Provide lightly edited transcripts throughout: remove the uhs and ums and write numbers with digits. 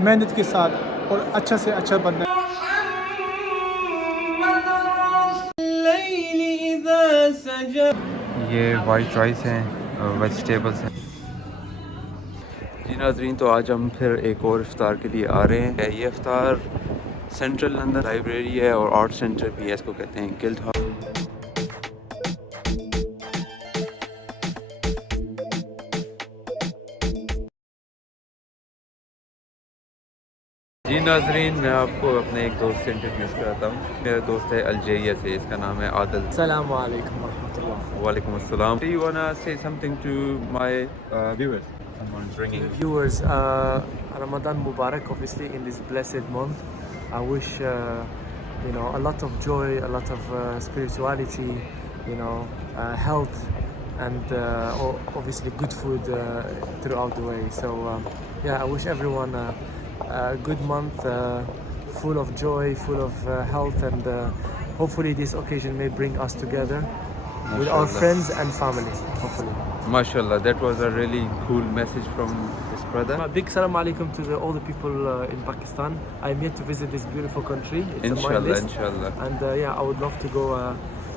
मेहनत के साथ और अच्छा से अच्छा बनना है। ये वाइट राइस हैं, वेजिटेबल्स हैं। जी नाज़रीन, तो आज हम फिर एक और इफ्तार के लिए आ रहे हैं। ये इफ्तार सेंट्रल लंदन लाइब्रेरी है और आर्ट सेंटर भी है, इसको कहते हैं गिल्ड हॉल। जी नाज़रीन, मैं आपको अपने एक दोस्त से इंट्रोड्यूस कराता हूँ। मेरा दोस्त है अल्जीरिया से, इसका नाम है आदिल। Assalamu alaikum warahmatullah. वालेकुम अस्सलाम। Do you wanna say something to my viewers? Someone's ringing. Viewers, Ramadan Mubarak, obviously in this blessed month. I wish a lot of joy, a lot of spirituality, health, and obviously good food throughout the way. So I wish everyone a good month, full of joy, full of health, and hopefully this occasion may bring us together with our MashaAllah. friends and family, hopefully. MashaAllah, that was a really cool message from this brother. A big salam alaikum to all the people in Pakistan. I'm yet to visit this beautiful country. It's on my Inshallah, list. inshallah. And I would love to go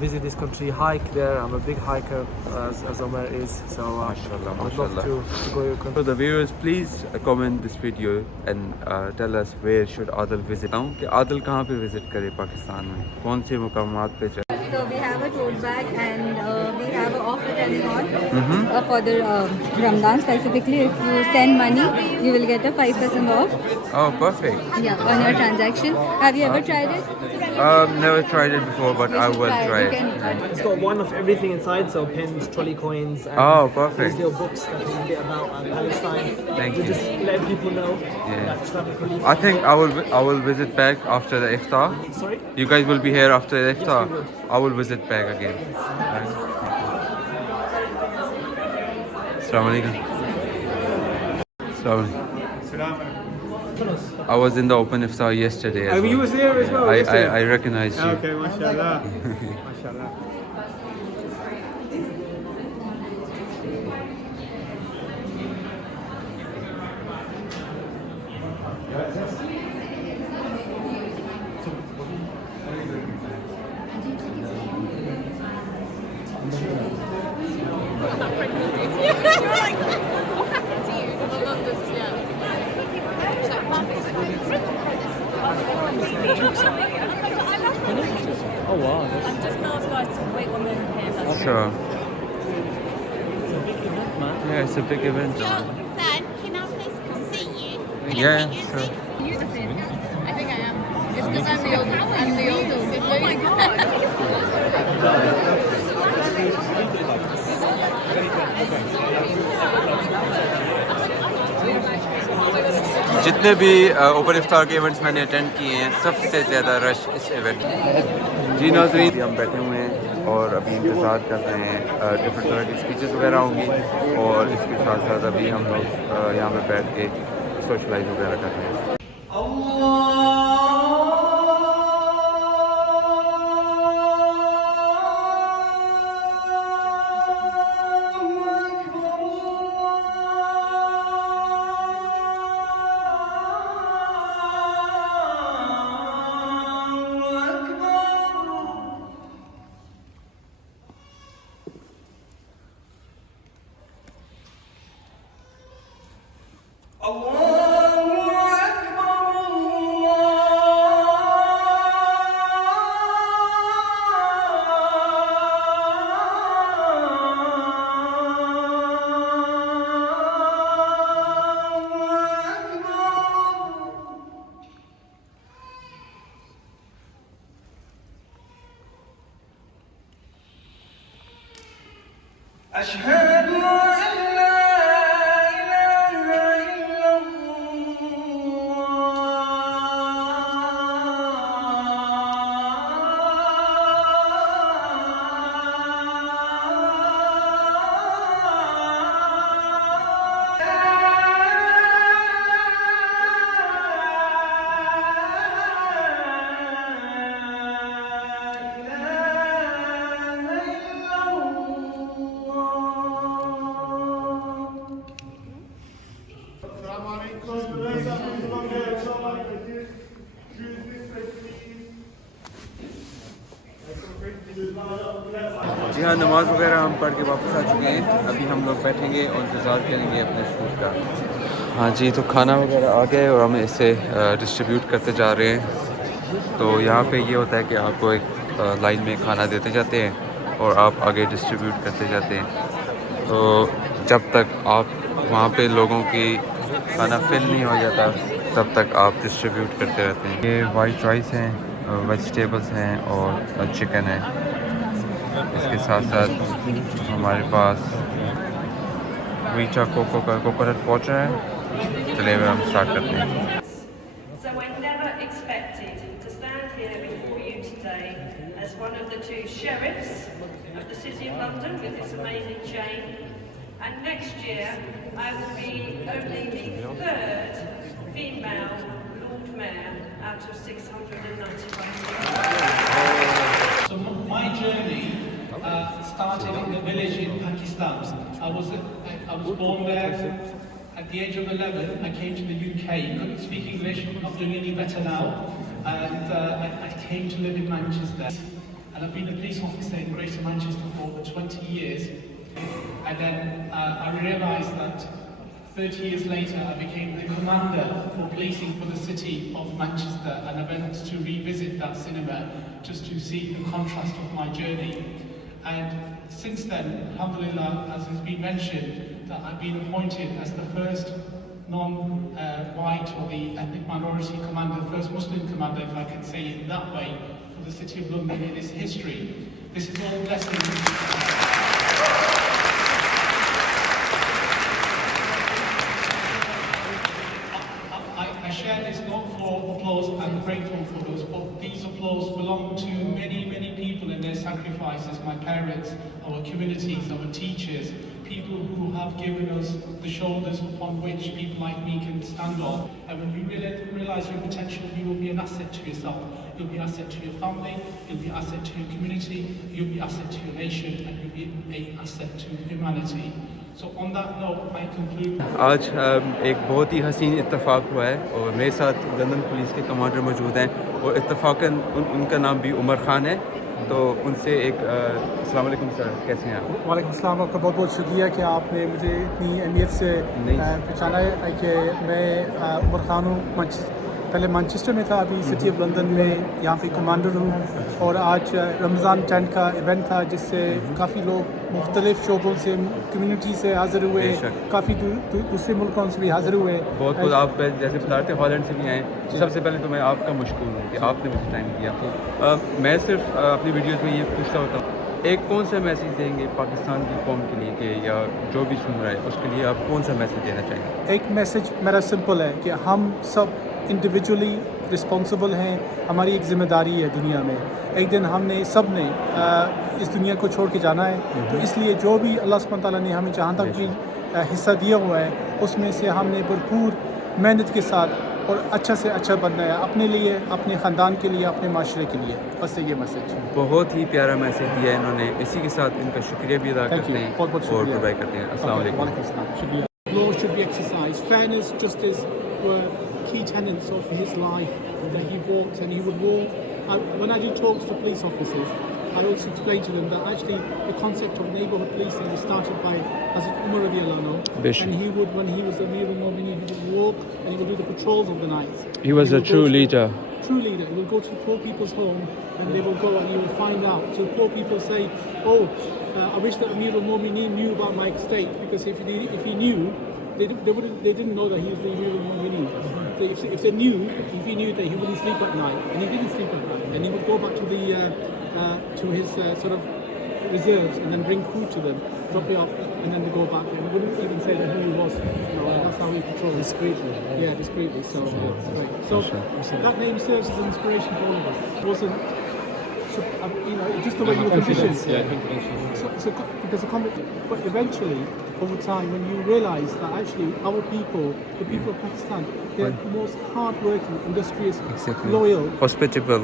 visit this country, hike there. I'm a big hiker, as Omar is. So MashaAllah, I would love MashaAllah. to go your So country. the viewers, please comment this video and tell us where should Adil visit. कि Adil कहाँ पे visit करे पाकिस्तान में, कौन से मुकामात पे जाए। So we have a tote bag and we have an offer running on for the Ramadan specifically. If you send money, you will get a 5% off. Oh, perfect. Yeah, on your transaction. Have you ever tried it? Never tried it before, but You I should will try try it. it. You can, It's got one of everything inside, so pens, trolley coins, and Oh, perfect. these little books that tell you a bit about Palestine. Thank We're you. just letting people know Yeah. that Islamic relief. I think I will visit back after the iftar. Sorry? You guys will be here after the iftar. we will. I will visit back again. Assalamu alaikum. Assalamu alaikum. I was in the open iftar yesterday as well. You was there as well yesterday? I recognize you. Okay, mashallah. Mashallah. Oh wow. I'm just going to ask to wait 1 minute here. That's Sure. It's a big event, man. Yeah, it's a big event. Then, can I please see you? Yeah, sure. you the thing. I think I am. It's because I'm the oldest. Oh my god. जितने भी open इफ्तार के events मैंने attend किए हैं, सबसे ज़्यादा rush इस event में। जी नाज़रीन, अभी हम बैठे हुए हैं और अभी इंतज़ार कर रहे हैं डिफरेंट तरह की स्पीचेस वगैरह होंगी, और इसके साथ साथ अभी हम लोग यहाँ पे बैठ के सोशलाइज वगैरह कर रहे हैं। यहाँ नमाज़ वगैरह हम पढ़ के वापस आ चुके हैं। अभी हम लोग बैठेंगे और इंतज़ार करेंगे अपने शूट का। हाँ जी, तो खाना वगैरह आ गए और हम इसे डिस्ट्रीब्यूट करते जा रहे हैं। तो यहाँ पे ये होता है कि आपको एक लाइन में खाना देते जाते हैं और आप आगे डिस्ट्रीब्यूट करते जाते हैं। तो जब तक आप वहाँ पे लोगों की खाना फिल नहीं हो जाता तब तक आप डिस्ट्रीब्यूट करते रहते हैं। ये वाइट राइस हैं, वेजिटेबल्स हैं और चिकन है। इसके साथ साथ हमारे पास वीचा कोको का कोकोनट वाटर है। चलिए हम स्टार्ट करते हैं। So I never expected to stand here before you today as one of the two sheriffs of the City of London with this amazing chain. And next year I will be only the third female Lord Mayor out of 695. So my journey started in a village in Pakistan. I was born there. At the age of 11, I came to the UK. Couldn't speak English, not doing any better now, and I came to live in Manchester. And I've been a police officer in Greater Manchester for over 20 years. And then I realised that 30 years later, I became the commander for policing for the city of Manchester, and I went to revisit that cinema just to see the contrast of my journey. And since then, alhamdulillah, as has been mentioned, that I've been appointed as the first non-white or the ethnic minority commander, first Muslim commander, if I can say it that way, for the City of London in its history. This is all blessings. I share this not for applause. I'm grateful for those, but these applause belong to many, many people and their sacrifices. My parents, our communities, our teachers, people who have given us the shoulders upon which people like me can stand on. And when you realise your potential, you will be an asset to yourself. You'll be an asset to your family, you'll be an asset to your community, you'll be an asset to your nation, and you'll be an asset to humanity. So on that note, I conclude. आज एक बहुत ही हसीन इत्तेफाक हुआ है और मेरे साथ लंदन पुलिस के कमांडर मौजूद हैं और इत्तेफाकन उनका नाम भी उमर ख़ान है। तो उनसे एक अस्सलाम वालेकुम सर, कैसे हैं आप? वालेकुम सलाम। आपका बहुत बहुत शुक्रिया कि आपने मुझे इतनी अहमियत से पहचाना है कि मैं उमर ख़ान हूँ। पहले मैनचेस्टर में था, अभी सिटी ऑफ लंदन में यहाँ पे कमांडर हूँ। और आज रमज़ान टेंट का इवेंट था जिससे काफ़ी लोग मुख्तलिफ शोबों से, कम्युनिटी से हाज़िर हुए, काफ़ी दूसरे मुल्कों से भी हाज़िर हुए। बहुत बहुत आप जैसे बता रहे थे हॉलैंड से भी आए। सबसे पहले तो मैं आपका मशकूर हूँ कि आपने मुझे टाइम दिया। मैं सिर्फ अपनी वीडियोज़ में ये पूछता होता हूँ, एक कौन सा मैसेज देंगे पाकिस्तान की कौम के लिए कि या जो भी सुन रहा है उसके लिए आप कौन सा मैसेज देना चाहेंगे? एक मैसेज मेरा सिंपल है कि हम सब इंडिविजुअली रिस्पॉन्सिबल हैं। हमारी एक ज़िम्मेदारी है दुनिया में। एक दिन हमने सब ने इस दुनिया को छोड़ के जाना है। तो इसलिए जो भी अल्लाह सुब्हान तआला ने हमें जहाँ तक भी हिस्सा दिया हुआ है उसमें से हमने भरपूर मेहनत के साथ और अच्छा से अच्छा बनना है, अपने लिए, अपने ख़ानदान के लिए, अपने माशरे के लिए। बस ये मैसेज। बहुत ही प्यारा मैसेज दिया है इन्होंने। इसी के साथ इनका शुक्रिया भी अदा करते हैं बहुत बहुत और दुआ करते हैं। अस्सलाम वालेकुम। शुक्रिया। Law should be exercised. Fairness, justice were key tenets of his life that he walked, and he would walk. When I do talks to police officers, I also explain to them that actually the concept of neighbourhood policing was started by Hazrat Umar radiallahu anhu, and he would, when he was the Amir al-Mu'mineen, he would walk and he would do the patrols of the night. He was a true leader. True leader. He will go to poor people's home and they will go and he will find out. So poor people say, oh, I wish that Amir al-Mu'mineen knew about my estate, because if he knew, they didn't know that he was the Amir al-Mu'mineen. So if he knew that he wouldn't sleep at night, and he didn't sleep at night, and he would go back to his sort of reserves and then bring food to them, drop it off, and then they go back. And he wouldn't even say that who he was. You know, that's how he patrolled. Discreetly. Yeah, discreetly. So that's great. So that name serves as an inspiration for all of us. It wasn't, just the way you were positioned. So because but eventually, over time, when you realise that actually our people, the people of Pakistan, they're the most hard-working, industrious, loyal, hospitable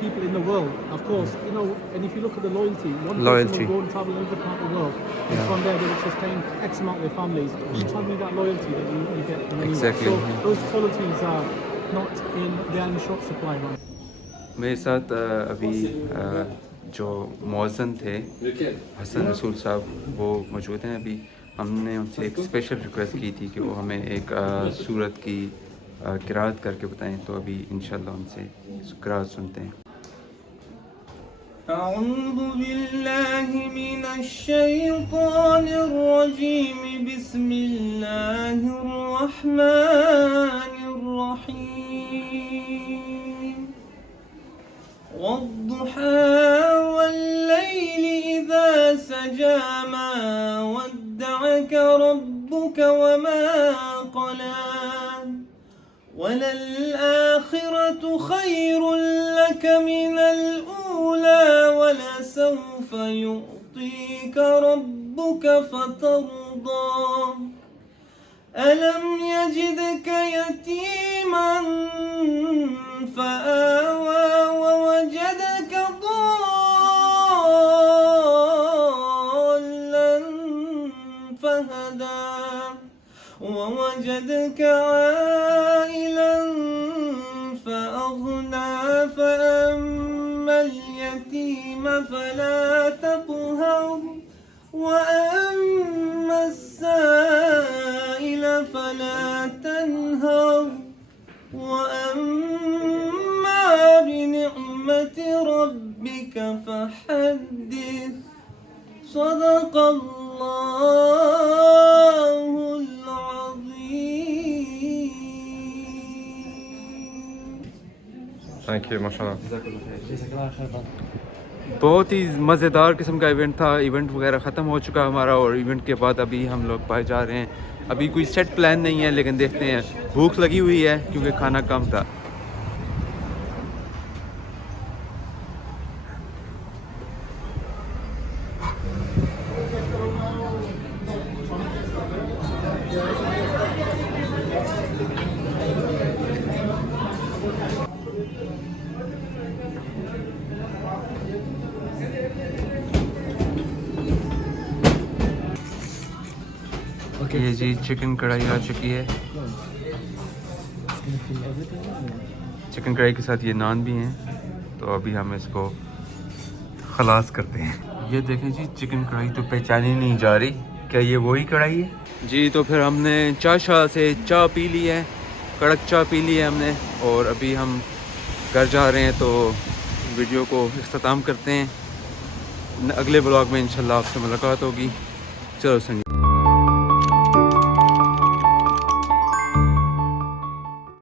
people in the world. Of course, and if you look at the loyalty, one person will go and travel another part of the world, and from there they will sustain X amount of their families. It's only that loyalty that you get from anyone. So those qualities are not in, they are in short supply, right? मेरे साथ अभी जो मौज़न थे हसन रसूल साहब वो मौजूद हैं अभी। हमने उनसे एक स्पेशल रिक्वेस्ट की थी कि वो हमें एक सूरत की क़िराअत करके बताएं, तो अभी इंशाल्लाह उनसे क़िराअत सुनते हैं। अऊज़ु बिल्लाहि मिनश्शैतानिर रजीम बिस्मिल्लाहिर रहमानिर रहीम वद्दुहा वल्लैलि इज़ा सजा मा वद्दअक रब्बुक वमा क़ला वलल्आखिरतु खैरुल लक मिनल ऊला वलसौफ युअतीक रब्बुक फतर्दा अलम यजिदक यतीमन फआवा ववजदक ضالًا फहदा ووجدك عائلا فأغنى فأما اليتيم فلا تقهر وأما السائل فلا تنهر وأما بنعمة ربك فحدث صدق الله थैंक यू माशाल्लाह। बहुत ही मज़ेदार किस्म का इवेंट था। इवेंट वगैरह ख़त्म हो चुका हमारा और इवेंट के बाद अभी हम लोग बाहर जा रहे हैं। अभी कोई सेट प्लान नहीं है, लेकिन देखते हैं। भूख लगी हुई है क्योंकि खाना कम था। ये जी चिकन कढ़ाई आ चुकी है। चिकन कढ़ाई के साथ ये नान भी हैं, तो अभी हम इसको खलास करते हैं। ये देखें जी, चिकन कढ़ाई तो पहचानी नहीं जा रही। क्या ये वही कढ़ाई है जी? तो फिर हमने चाशा से चाय पी ली है, कड़क चाय पी ली है हमने, और अभी हम घर जा रहे हैं। तो वीडियो को इख्तिताम करते हैं। अगले ब्लॉग में इंशाल्लाह आपसे मुलाकात होगी। चलो संगी।